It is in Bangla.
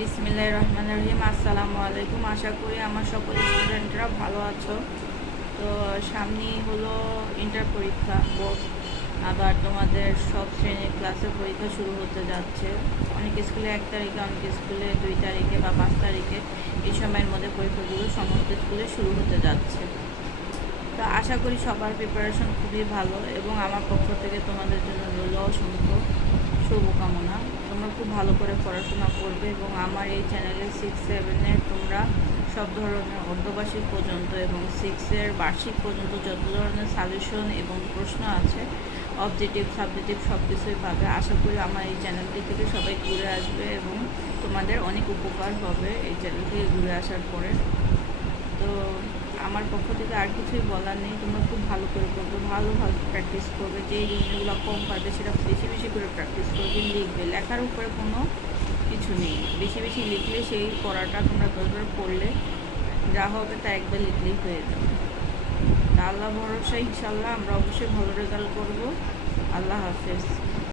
বিসমিল্লাহির রহমানির রহিম। আসসালামু আলাইকুম। আশা করি আমার সকল স্টুডেন্টরা ভালো আছো। তো সামনেই হলো ইন্টার পরীক্ষা, বোর্ড। আবার তোমাদের সব শ্রেণীর ক্লাসের পরীক্ষা শুরু হতে যাচ্ছে। অনেক স্কুলে 1 তারিখে, অনেক স্কুলে 2 তারিখে বা 5 তারিখে, এই সময়ের মধ্যে পরীক্ষাগুলো সমস্ত স্কুলে শুরু হতে যাচ্ছে। তো আশা করি সবার প্রিপারেশন খুবই ভালো এবং আমার পক্ষ থেকে তোমাদের জন্য রইল অসংখ্য শুভকামনা। তোমরা খুব ভালো করে পড়াশোনা করবে এবং আমার এই চ্যানেলে 6-7-এর তোমরা সব ধরনের অর্ধবার্ষিক পর্যন্ত এবং 6-এর বার্ষিক পর্যন্ত যত ধরনের সাজেশন এবং প্রশ্ন আছে, অবজেক্টিভ সাবজেক্টিভ সব কিছুই পাবে। আশা করি আমার এই চ্যানেলটি থেকে সবাই ঘুরে আসবে এবং তোমাদের অনেক উপকার হবে এই চ্যানেল থেকে ঘুরে আসার পরে। তো আমার পক্ষ থেকে আর কিছুই বলার নেই। তোমরা খুব ভালো করে করবে, ভালো প্র্যাকটিস করবে। যে জিনিসগুলো কম পারবে সেটা বেশি বেশি করে প্র্যাকটিস করবে। লিখবে, লেখার উপরে কোনো কিছু নেই। বেশি বেশি লিখলে সেই পড়াটা তোমরা 10বার পড়লে যা হবে তা একবার লিখলেই হয়ে যাবে। তা আল্লাহ ভরসা, ইনশাল্লাহ আমরা অবশ্যই ভালো রেজাল্ট করব। আল্লাহ হাফেজ।